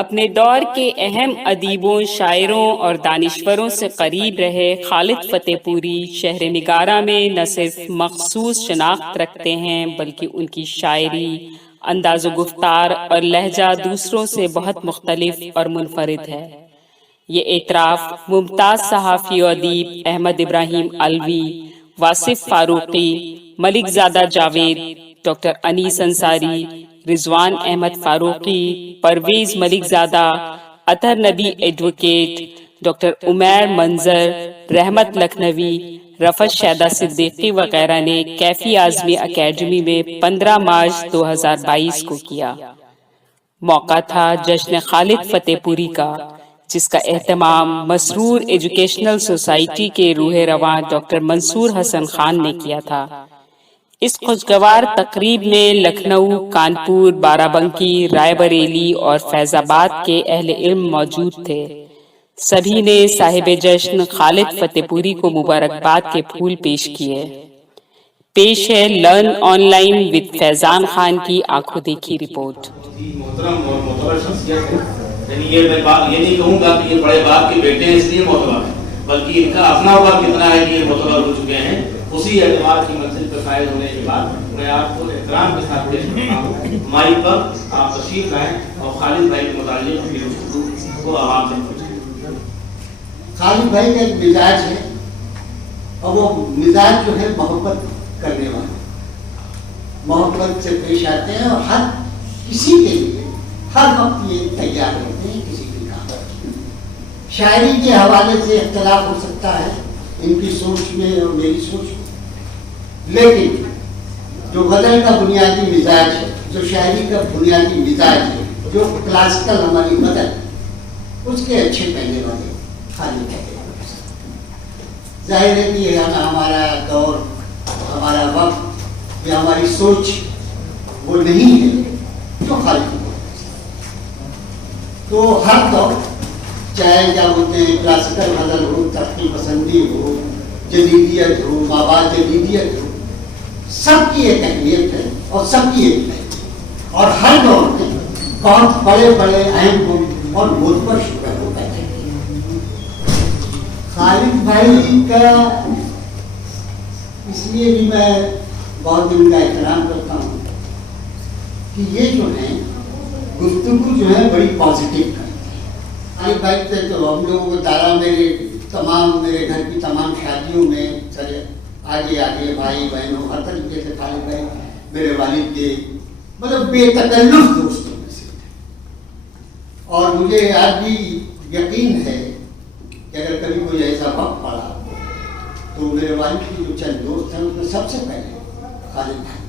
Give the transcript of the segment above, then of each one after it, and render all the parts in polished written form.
اپنے دور کے اہم ادیبوں، شاعروں اور دانشوروں سے قریب رہے خالد فتح پوری شہر نگارہ میں نہ صرف مخصوص شناخت رکھتے ہیں بلکہ ان کی شاعری، انداز و گفتار اور لہجہ دوسروں سے بہت مختلف اور منفرد ہے۔ یہ اعتراف ممتاز صحافی و ادیب احمد ابراہیم علوی، واصف فاروقی، ملک زادہ جاوید، ڈاکٹر انیس انصاری، رضوان احمد فاروقی، پرویز ملک زادہ، اطہر نبی ایڈوکیٹ، ڈاکٹر عمیر منظر، رحمت لکھنوی، رفعت شیدہ صدیقی وغیرہ نے کیفی اعظمی اکیڈمی میں 15 مارچ 2022 کو کیا۔ موقع تھا جشن خالد فتح پوری کا، جس کا اہتمام مسرور ایجوکیشنل سوسائٹی کے روح رواں ڈاکٹر منصور حسن خان نے کیا تھا۔ اس خوشگوار تقریب میں لکھنؤ، کانپور، بارہ بنکی، رائے بریلی اور فیض آباد کے اہل علم موجود تھے۔ سبھی نے صاحب جشن خالد فتح پوری کو مبارکباد کے پھول پیش کیے۔ پیش ہے لرن آن لائن وتھ فیضان خان کی آنکھوں دیکھی رپورٹ۔ محترم اور معتبر شخصیت ہے، یعنی یہ میں بات یہ نہیں کہوں گا کہ یہ بڑے باپ کے بیٹے ہیں اس لیے معتبر ہیں، بلکہ ان کا اپنا اوقات کتنا ہے کہ یہ معتبر ہو چکے ہیں۔ اسی اعتبار کی منزل پر فائز ہونے کے بعد میں آپ کو احترام کے ساتھ پیش کرتا ہوں، مائی پر آپ تشریف لائیں اور خالد بھائی کے متعلق اپنی گفتگو کو عوام تک پہنچائیں۔ خالد بھائی کا ایک مزاج ہے، اور وہ مزاج جو ہے محبت کرنے والا، محبت سے پیش آتے ہیں اور ہر کسی کے لیے ہر وقت یہ تیار رہتے ہیں کسی بھی کام۔ شاعری کے حوالے سے اختلاف ہو سکتا ہے ان کی سوچ میں اور میری سوچ میں، لیکن جو غزل کا بنیادی مزاج ہے، جو شاعری کا بنیادی مزاج ہے، جو کلاسیکل ہماری غزل، اس کے اچھے پہنے والے خالد ہے۔ ظاہر ہے کہ ہمارا دور، ہمارا وقت یا ہماری سوچ وہ نہیں ہے جو خالد کو، تو ہر دور چاہے کیا بولتے ہیں کلاسیکل غزل ہو، ترقی پسندی ہو، جدیدیت ہو، مابعد جدیدیت ہو، سب کی ایک اہمیت ہے اور سب کی ایک ہے، اور ہر دور میں بہت بڑے بڑے اہم ہو اور معتبر شعرا ہو بیٹھے۔ خالد بھائی کا اس لیے بھی میں بہت ان کا احترام کرتا ہوں کہ یہ جو ہے گفتگو جو ہے بڑی پازیٹیو کرتے ہیں۔ خالد بھائی سے تو ہم لوگوں کو تارا میرے گھر کی تمام شادیوں میں چلے آگے آگے بھائی بہنوں ہر طریقے سے خالد بھائی میرے والد کے مطلب بے تکلف دوستوں میں سے تھے، اور مجھے آج بھی یقین ہے کہ اگر کبھی کوئی ایسا وقت پڑا تو میرے والد کے جو چند دوست ہیں اس میں سب سے پہلے خالد بھائی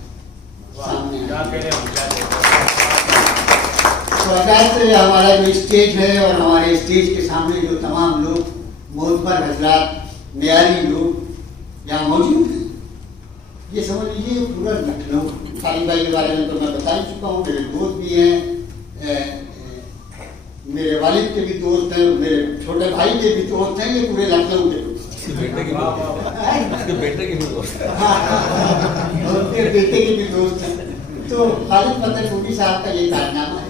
سامنے آئے۔ ہمارا جو اسٹیج ہے اور ہمارے اسٹیج کے سامنے جو تمام لوگ معتبر حضرات، معیاری لوگ یہاں موجود ہیں، یہ سمجھ لیجیے پورا لکھنؤ۔ خالد بھائی کے بارے میں تو میں بتا ہی چکا ہوں، میرے دوست بھی ہیں، میرے والد کے بھی دوست ہیں، میرے چھوٹے بھائی کے بھی دوست ہیں، یہ پورے لکھنؤ کے بیٹے کے بھی دوست ہیں۔ تو خالد فتح پوری صاحب کا یہ کارنامہ ہے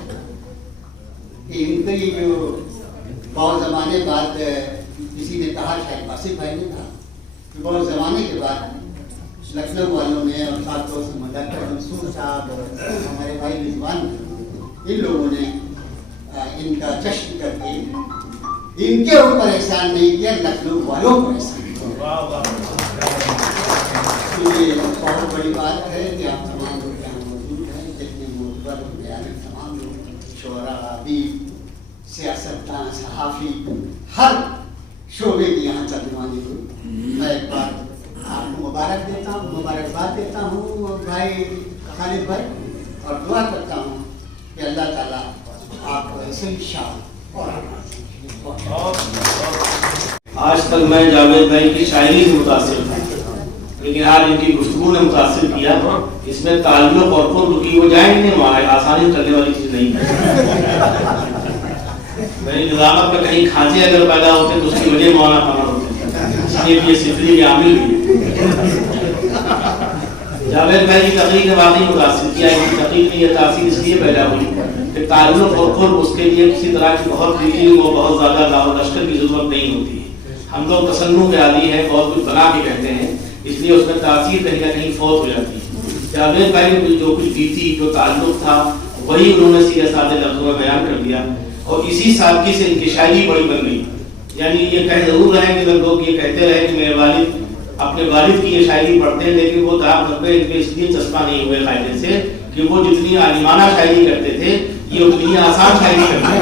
کہ ان کا یہ جو بہت زمانے بعد کسی نے کہا، شاید واصف بھائی نے کہا کہ بہت زمانے کے بعد لکھنؤ والوں نے اور خاص طور سے ڈاکٹر منصور صاحب اور ہمارے بھائی رضوان، ان لوگوں نے ان کا جشن کر کے ان کے اوپر احسان نہیں کیا، لکھنؤ والوں کو احسان کیا۔ یہ بہت بڑی بات ہے کہ آپ تمام لوگ یہاں موجود ہیں، جتنے معتبر بیانی تمام لوگ، شعراء، ادیب، سیاستدان، صحافی، ہر شعبے کی یہاں ترجمانی ہوئی۔ میں ایک بار آپ کو مبارکباد دیتا ہوں بھائی خالد بھائی، اور دعا کرتا ہوں کہ اللہ تعالیٰ آپ کو ایسے ہی شان اور آج تک میں جاوید بھائی کی شاعری سے متاثر تھا، لیکن آج ان کی گفتگو نے متاثر کیا۔ اس میں تعلق اور قرب کی وہ جائیں نہیں، آسانی کرنے والی چیز نہیں ہے۔ میری نظامت میں کہیں کھانچے اگر پیدا ہوتے تو اس کی وجہ مولانا فنا ہوتے، اس لیے یہ سفری کے عامل بھی۔ جاوید بھائی کی تقریر نے واقعی متاثر کیا۔ ان کی تقریر میں یہ تاثیر اس لیے پیدا ہوئی کہ تعلق اور قرب اس کے لیے کسی طرح کی بہت علم اور بہت زیادہ لاؤ لشکر کی ضرورت نہیں ہوتی ہے. ہم لوگ تصنع کے عادی ہیں، بہت کچھ بنا کے کہتے ہیں، اس لیے اس میں تاثیر کہیں نہ کہیں فوت ہو جاتی ہے. جاوید بھائی نے جو کچھ کی تھی، جو تعلق تھا، وہی انہوں نے سیدھے سادے لفظوں میں بیان کر دیا، اور اسی سادگی سے ان کی شاعری بڑی بن گئی. یعنی یہ کہہ ضرور رہے کہ لوگ یہ کہتے رہے کہ میرے والد اپنے والد کی یہ شاعری پڑھتے ہیں، لیکن وہ داغ دھبے ان پہ اس لیے چسپاں نہیں ہوئے قاعدے سے کہ وہ جتنی عالمانہ شاعری کرتے تھے یہ اتنی آسان شاعری کرتے ہیں.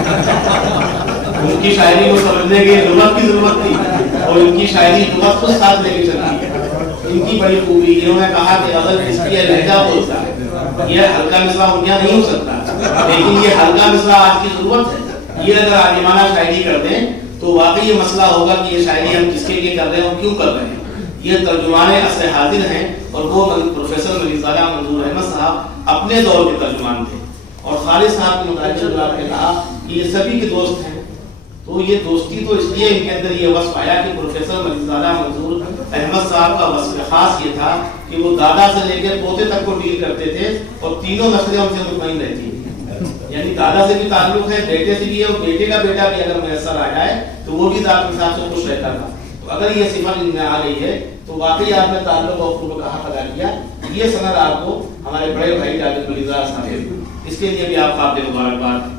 ان کی شاعری کو سمجھنے کی لغت کی ضرورت تھی، اور ان کی شاعری لغت کو ساتھ لے کے چلتی ہے. ان کی بڑی خوبی انہوں نے کہا کہ اگر اس کی لہجہ بولتا ہے، یہ ہلکا مصرع اردیا نہیں ہو سکتا، لیکن یہ ہلکا مصرع آج کی ضرورت ہے. یہ اگر عالمانہ شاعری کر دیں تو واقعی یہ مسئلہ ہوگا کہ یہ شاعری ہم کس کے لیے کر رہے ہیں اور کیوں کر رہے ہیں. یہ ترجمان عصر حاضر ہیں، اور وہ پروفیسر ملیزالہ منظور احمد صاحب اپنے دور کے ترجمان تھے. اور خالد صاحب کے متعلق بات نے کہا کہ یہ سبھی کے دوست ہیں، تو یہ دوستی تو اس لیے ان کے اندر یہ وصف آیا کہ پروفیسر ملیزالہ منظور احمد صاحب کا وصف خاص یہ تھا کہ وہ دادا سے لے کر پوتے تک کو ڈیل کرتے تھے، اور تینوں نسلیں ان سے مطمئن رہتی ہیں. یعنی دادا سے بھی تعلق ہے، بیٹے سے بھی ہے، اور بیٹے کا بیٹا بھی اگر میسر آ جائے تو وہ بھی ذات کے ساتھ سے خوش رہتا تھا. تو اگر یہ صفت ان میں آ رہی ہے تو واقعی آپ نے تعلق اور قرب کا حق ادا کیا. یہ سند آپ کو ہمارے بڑے بھائی جاوید ملیزالہ صاحب، اس کے لیے بھی آپ قابل مبارکباد.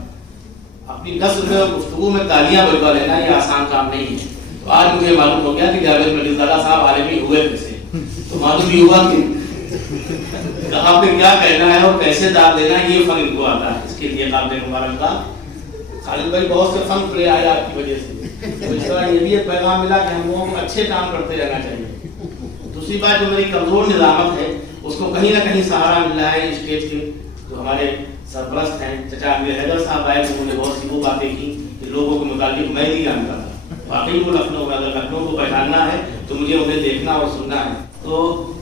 اپنی نثر میں اور گفتگو میں تالیاں بجوا لینا یہ آسان کام نہیں ہے. تو آج مجھے معلوم ہو گیا کہ جاوید ملیزالہ صاحب عالمی ہوئے کیسے، تو معلوم بھی ہوا کہ کہاں پہ کیا کہنا ہے اور کیسے داد دینا ہے، یہ فن ان کو آتا ہے. اس کے لیے قابل مبارکباد. خالد بھائی بہت سے فن پلے آئے آپ کی وجہ سے، تو اس طرح یہ بھی ایک پیغام ملا کہ ہم لوگوں کو اچھے کام کرتے رہنا چاہیے. دوسری بات جو میری کمزور نظامت ہے اس کو کہیں نہ کہیں سہارا مل رہا ہے اسٹیج کے جو ہمارے سرپرست ہیں چچا امیر حیدر صاحب آئے، انہوں نے بہت سی وہ باتیں کی کہ لوگوں کے متعلق میں نہیں جانتا تھا. واقعی وہ لکھنؤ میں، اگر لکھنؤ کو پہچاننا ہے تو مجھے انہیں دیکھنا اور سننا ہے. تو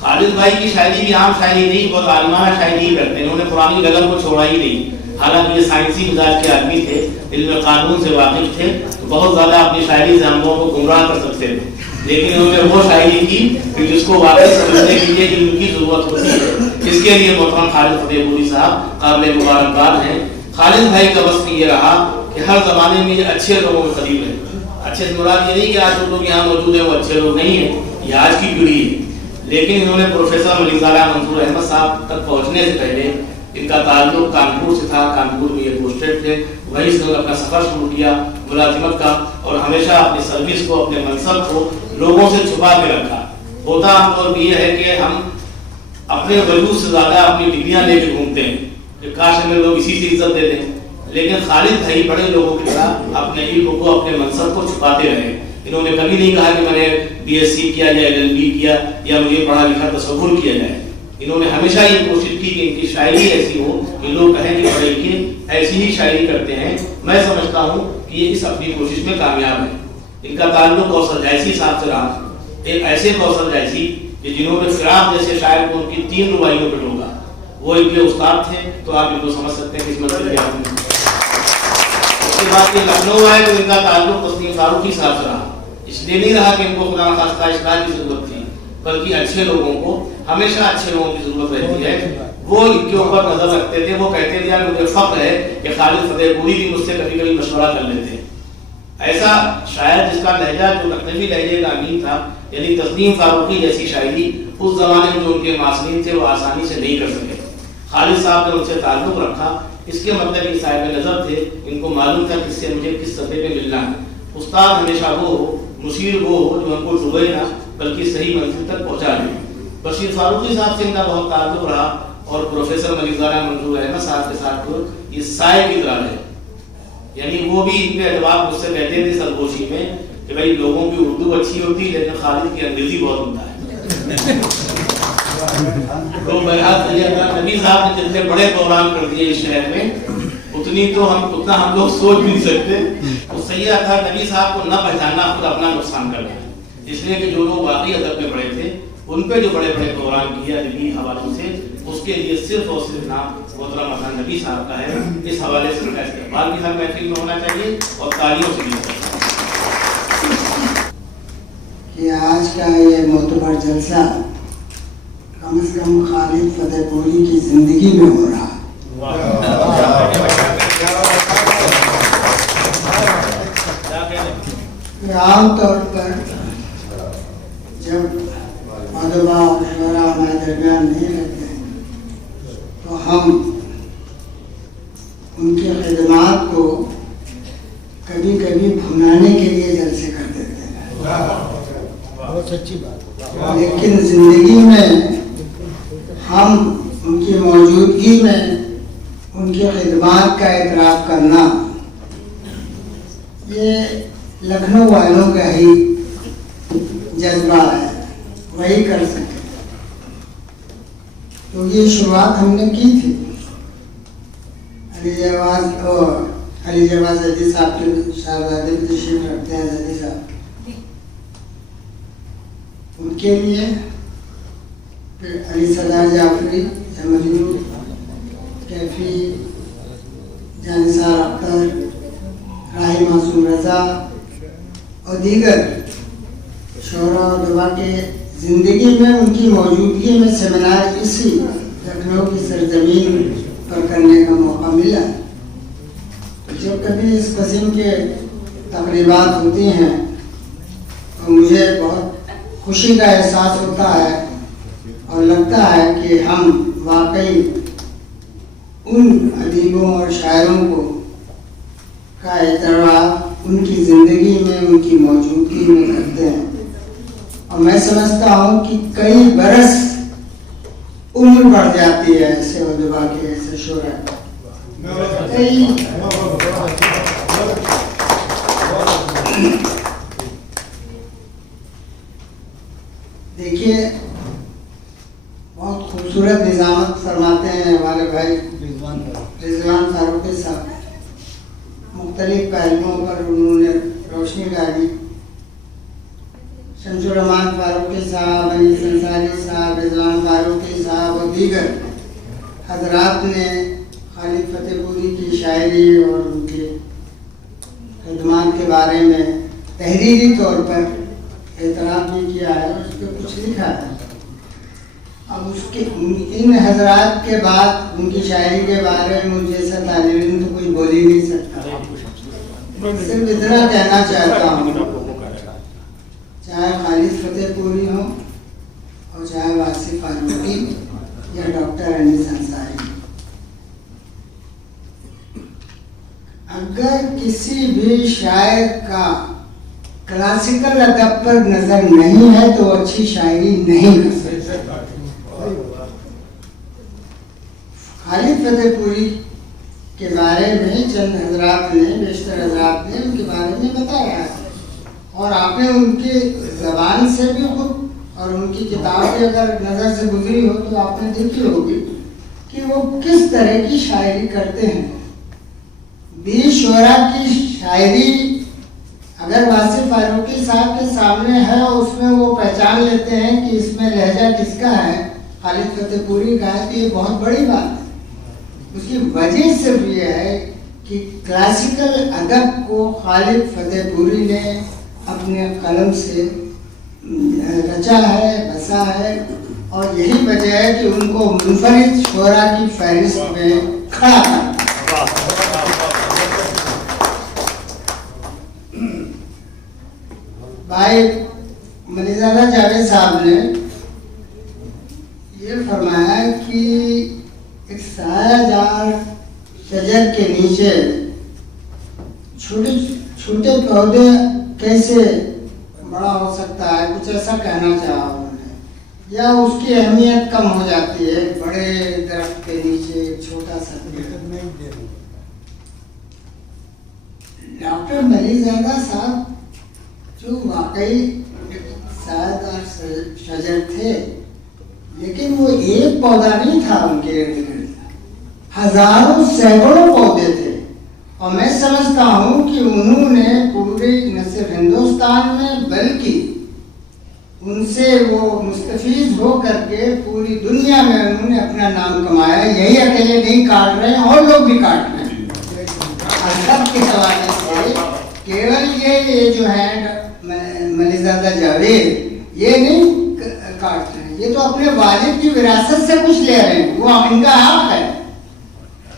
خالد بھائی کی شاعری بھی عام شاعری نہیں، بہت عالمانہ شاعری ہی کرتے ہیں. انہوں نے پرانی لگن کو چھوڑا ہی نہیں. حالانکہ یہ سائنسی مزاج کے آدمی تھے، علم قانون سے واقف تھے، تو بہت زیادہ اپنی شاعری سے ہم لوگوں کو گمراہ کر سکتے تھے. لیکن انہوں نے وہ شاعری کی کہ جس کو واقعی سمجھنے کے لیے علم کی ضرورت ہوتی ہے. اس کے لیے محترم خالد فتح پوری صاحب قابل مبارکباد ہیں. خالد بھائی کا وصف یہ رہا کہ ہر زمانے میں یہ اچھے لوگوں کے قریب ہے. اچھے سے مراد یہ نہیں کہ آج جو لوگ یہاں موجود ہیں وہ اچھے لوگ نہیں ہیں، یہ آج کی پیڑھی ہے. لیکن انہوں نے پروفیسر ملیزالہ منظور احمد صاحب تک پہنچنے سے پہلے ان کا تعلق کانپور سے تھا. کانپور میں یہ پوسٹڈ تھے، وہیں سے انہوں نے اپنا سفر شروع کیا ملازمت کا، اور ہمیشہ اپنی سروس کو، اپنے منصب کو لوگوں سے چھپا کے رکھا. ہوتا ہم لوگ یہ ہے کہ ہم اپنے وجود سے زیادہ اپنی ڈگریاں لے کے گھومتے ہیں کہ کاش ہمیں لوگ اسی سے عزت دے دیں. لیکن خالد بھائی بڑے لوگوں کے ساتھ اپنے علم کو، اپنے منصب کو چھپاتے رہے. انہوں نے کبھی نہیں کہا کہ میں نے BSc کیا یا LLB کیا یا مجھے پڑھا لکھا تصور کیا جائے. انہوں نے ہمیشہ یہ کوشش کی کہ ان کی شاعری ایسی ہو کہ لوگ کہیں کہ پڑھے لکھے ایسی ہی شاعری کرتے ہیں. میں سمجھتا ہوں کہ یہ اس اپنی کوشش میں کامیاب ہے. ان کا تعلق کوثر جیسی صاحب سے رہا، ایک ایسے کوثر جیسی کہ جنہوں نے فراق جیسے شاعر کو ان کی 3 رباعیوں پہ ٹوکا. وہ ان کے استاد تھے، تو آپ ان کو سمجھ سکتے ہیں کہ اس منزل کے آدمی. اس کے بعد یہ لکھنؤ آئے تو ان کا تعلق تسلیم فاروقی صاحب سے رہا. اس لیے نہیں رہا کہ ان کو خدا خواستہ اصلاح کی ضرورت تھی، بلکہ اچھے لوگوں کو ہمیشہ اچھے لوگوں کی ضرورت رہتی ہے. وہ ان کے اوپر نظر رکھتے تھے. وہ کہتے تھے یار مجھے فخر ہے کہ خالد فتح پوری بھی مجھ سے کبھی کبھی مشورہ کر لیتے ہیں. ایسا شاعر جس کا لہجہ جو لکھنوی لہجے کا امین تھا، یعنی تسلیم فاروقی جیسی شاعری اس زمانے میں جو ان کے معاصرین تھے وہ آسانی سے نہیں کر سکے. خالد صاحب نے ان سے تعلق رکھا. اس کے مطلب یہ صاحب نظر تھے، ان کو معلوم تھا کس سے مجھے کس سطح پہ ملنا ہے. استاد ہمیشہ وہ ہو، مشیر وہ ہو جو ہم کو ڈوبے نہ بلکہ صحیح منزل تک پہنچا دے. بشیر فاروقی صاحب سے ان کا بہت تعلق رہا، اور پروفیسر ملیزالہ منظور احمد صاحب کے ساتھ یہ سائے کی طرح رہے. یعنی وہ بھی ان کے اعتبار مجھ سے کہتے تھے سرگوشی میں کہ بھائی لوگوں کی اردو اچھی ہوتی ہے لیکن خالد کی انگریزی بہت عمدہ ہے. تو بہرحال نبی صاحب نے جتنے بڑے پروگرام کر دیے اس شہر میں اتنا ہم لوگ سوچ بھی نہیں سکتے. تو سیاح تھا نبی صاحب کو نہ پہچاننا خود اپنا نقصان کر رہا ہے. اس لیے کہ جو لوگ واقعی ادب میں بڑے تھے ان پہ جو بڑے بڑے پروگرام کیا ادبی حوالوں سے، اس کے لیے صرف اور صرف نام محترم حسن نبی صاحب کا ہے. اس حوالے سے ان کا استقبال بھی ہر محفل میں ہونا چاہیے اور تالیوں سے بھی. کہ آج کا یہ معتبر جلسہ کم از کم خالد فتح پوری کی زندگی میں ہو رہا. عام طور پر جب ادبا اور شعراء ہمارے درمیان نہیں رہتے تو ہم ان کی خدمات کو کبھی کبھی بھنانے کے لیے جلسے کر دیتے ہیں، بہت اچھی بات. لیکن زندگی میں ہم ان کی موجودگی میں ان کی خدمات کا اعتراف کرنا یہ لکھنؤ والوں کا ہی جذبہ ہے، وہی کر سکے. تو یہ شروعات ہم نے کی تھی علی جواز زیدی صاحب کے شہزادے تشریف رکھتے ہیں، زیدی صاحب، ان کے لیے. پھر علی سردار جعفری، مجنون کیفی، جانثار اختر، راہی معصوم رضا اور دیگر شعراء و ادبا کے زندگی میں ان کی موجودگی میں سیمینار اسی لکھنؤ کی سرزمین پر کرنے کا موقع ملا. جب کبھی اس قسم کے تقریبات ہوتی ہیں تو مجھے بہت خوشی کا احساس ہوتا ہے اور لگتا ہے کہ ہم واقعی ان ادیبوں اور شاعروں کو کا اعتراف ان کی زندگی میں، ان کی موجودگی میں کرتے ہیں. اور میں سمجھتا ہوں کہ کئی برس عمر بڑھ جاتی ہے ایسے ادبا کے، ایسے شعراء کی. دیکھیے بہت خوبصورت نظامت فرماتے ہیں ہمارے بھائی رضوان فاروقی صاحب. مختلف پہلوؤں پر انہوں نے روشنی ڈالی. شمس الرحمان فاروقی صاحب، علی انصاری صاحب، رضوان فاروقی صاحب اور دیگر حضرات نے خالد فتح پوری کی شاعری اور ان کے خدمات کے بارے میں تحریری طور پر اعتراف بھی کیا ہے اور اس پہ کچھ لکھا ہے. اب اس کے ان حضرات کے بعد ان کی شاعری کے بارے میں مجھ جیسا طالب علم تو کچھ بول ہی نہیں سکتا. صرف اتنا کہنا چاہتا ہوں، چاہے خالد فتح پوری ہو اور چاہے واصف فاروقی یا ڈاکٹر انیس انصاری، اگر کسی بھی شاعر کا کلاسیکل ادب پر نظر نہیں ہے تو اچھی شاعری نہیں کر سکتا. خالد فتح پوری کے بارے میں چند حضرات نے، بیشتر حضرات نے ان کے بارے میں بتایا ہے اور آپ نے ان کی زبان سے بھی خود اور ان کی کتاب اگر نظر سے گزری ہو تو آپ نے دیکھی ہوگی کہ وہ کس طرح کی شاعری کرتے ہیں. 20 شعراء کی شاعری اگر واصف فاروقی صاحب کے سامنے ہے اور اس میں وہ پہچان لیتے ہیں کہ اس میں لہجہ کس کا ہے، خالد فتح پوری کا ہے، تو یہ بہت بڑی بات ہے. اس کی وجہ صرف یہ ہے کہ کلاسیکل ادب کو خالد فتح پوری نے اپنے قلم سے رچا ہے، بسا ہے، اور یہی وجہ ہے کہ ان کو منفرد شعراء کی فہرست میں کھڑا کرتا. بھائی ملیزادہ جاوید صاحب نے یہ فرمایا کہ ایک سایہ دار شجر کے نیچے چھوٹے چھوٹے پودے کیسے بڑا ہو سکتا ہے، کچھ ایسا کہنا چاہا انہوں نے، یا اس کی اہمیت کم ہو جاتی ہے بڑے درخت کے نیچے ایک چھوٹا سا. ڈاکٹر ملیزادہ صاحب جو واقعی سایہ دار شجر تھے، لیکن وہ ایک پودا نہیں تھا، ان کے ارد گرد ہزاروں سینکڑوں پودے تھے. اور میں سمجھتا ہوں کہ انہوں نے پوری نہ صرف ہندوستان میں بلکہ ان سے وہ مستفیض ہو کر کے پوری دنیا میں انہوں نے اپنا نام کمایا. یہی اکیلے نہیں کاٹ رہے ہیں اور لوگ بھی کاٹ رہے ہیں. سب کے حوالے سے کیول یہ جو ہے ملیزادہ جاوید یہ نہیں کاٹ رہے ہیں، یہ تو اپنے والد کی وراثت سے کچھ لے رہے ہیں، وہ ان کا حق ہے.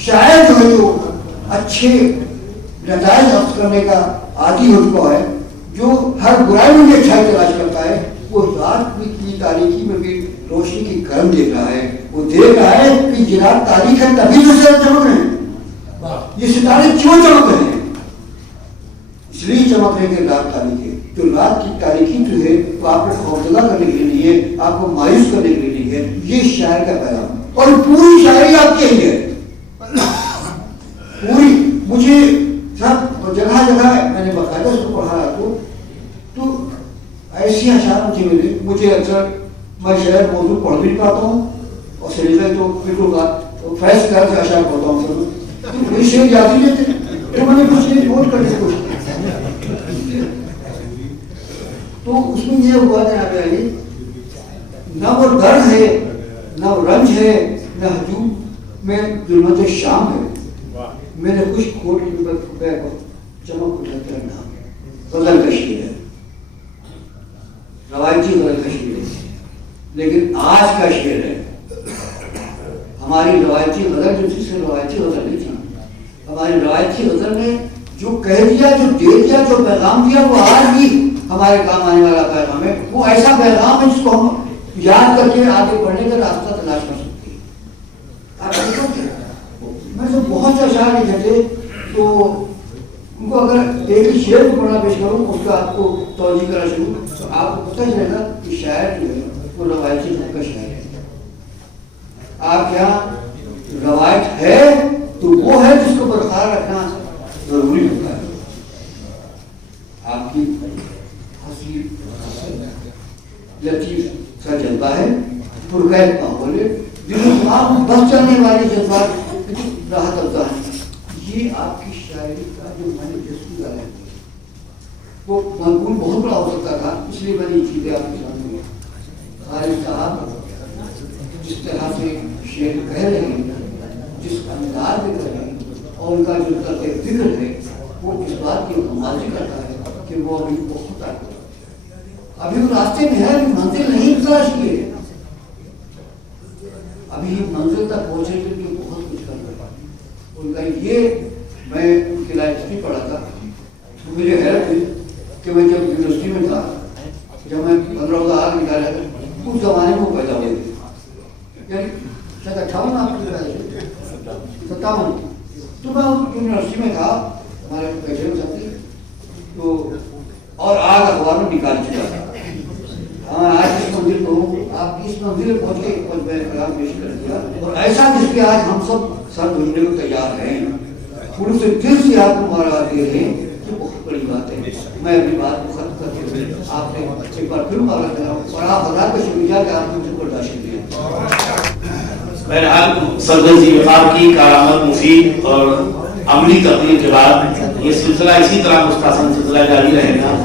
شاعر جو ہے جو اچھے نتائج حاصل کرنے کا عادی ہو چکا ہے، جو ہر برائی میں بھی اچھائی تلاش کرتا ہے، وہ رات کی تاریکی میں بھی روشنی کی کرم دیکھ رہا ہے. وہ دیکھ رہا ہے کہ یہ رات تاریخ ہے تبھی تو ستارے چمک رہے ہیں. یہ ستارے کیوں چمک رہے ہیں؟ اس لیے چمک رہے کہ رات تاریخ ہے. جو رات کی تاریخی جو ہے وہ آپ کو خوفزدہ کرنے کے لیے نہیں ہے، آپ کو مایوس کرنے کے لیے نہیں ہے. یہ شاعر کا پیغام اور پوری شاعری آپ کی ہے. پوری مجھے سب جگہ جگہ میں نے باقاعدہ اس کو پڑھا رہا تو ایسی اشعار مجھے ملے. مجھے اکثر میں شعر موضوع پڑھ بھی پاتا ہوں اور سلیقے تو بالکل فیض کر کے اشعار پڑھتا ہوں. کوئی شعر یاد ہی نہیں تھے تو میں نے کچھ نہیں نوٹ کرنے کی کوشش کی. تو اس میں یہ ہوا جناب علی، نہ وہ درد ہے، نہ وہ رنج ہے، نہ ہجوم میں ظلمت شام ہے. میرے خوش کھوٹ کی چمک اٹھتا نام غزل کا شعر ہے، روایتی غزل کا شعر ہے. لیکن آج کا شعر ہے، ہماری روایتی غزل جو تھی صرف روایتی غزل نہیں تھی. ہماری روایتی غزل نے جو کہہ دیا، جو دے دیا، جو پیغام دیا، وہ آج بھی ہمارے کام آنے والا پیغام ہے. وہ ایسا پیغام ہے جس کو ہم یاد کر کے آگے بڑھنے کا راستہ تلاش کر سکتے ہیں. آپ دیکھو کہ میں تو بہت سے اشعار لکھے تھے، تو ان کو اگر ایک ہی شعر کو پڑھنا پیش کروں اس کا آپ کو توجہ کرنا شروع تو آپ کو پتہ چلے گا کہ شاعر جو ہے وہ روایتی خود کا شاعر ہے. آپ یہاں روایت ہے تو وہ ہے جس کو برقرار رکھنا ضروری ہوتا ہے. آپ کی ہنسی لطیف سا جذبہ ہے، پرقید ماحول ہے، دل و دماغ میں بس چلنے والی جذبات راحت افزا ہے. یہ آپ کی شاعری کا جو میں نے جذبہ ہے وہ مضمون بہت بڑا ہو سکتا تھا. اس لیے میں نے یہ چیزیں آپ کے سامنے خالد صاحب جس طرح سے شعر کہہ رہے ہیں، جس انداز میں کہہ رہے ہیں، اور ان کا جو طرز فکر ہے وہ اس بات کی نمازی کرتا ہے کہ وہ ابھی بہت آگے ابھی وہ راستے میں ہے، ابھی منزل نہیں تلاش کی ہے، ابھی منزل تک پہنچنے کے لیے بہت کچھ کرنا ہے. ان کا یہ میں ان کی لائف ہسٹری پڑھا تھا تو مجھے حیرت ہوئی کہ میں جب یونیورسٹی میں تھا، جب میں 15 نکالا تھا، اس زمانے میں وہ پیدا ہوئے تھے، یعنی شاید 58 آپ کی پیدا ہوئے 57. تو میں یونیورسٹی میں تھا، ہمارے بیٹھے ہوئے ساتھی تو اور آج اخبار میں نکال چکا تھا. آج اس منزل کو آپ اس منزل پہنچ کے کچھ میں پیغام پیش کر دیا، اور ایسا جس کے آج ہم سب سر ڈھونڈنے کو تیار ہیں، پورے سے دل سے آپ کو مارا دے رہے ہیں. یہ بہت بڑی بات ہے. میں اپنی بات کو ختم کرتے ہوئے آپ نے ایک بار پھر مارا دیا اور آپ حضرات کا شکریہ کہ آپ نے مجھے برداشت کیا. بہرحال صدر جی وقار کی کارآمد مفید اور عملی تقریر کے بعد یہ سلسلہ اسی طرح مستحسن سلسلہ جاری رہے گا.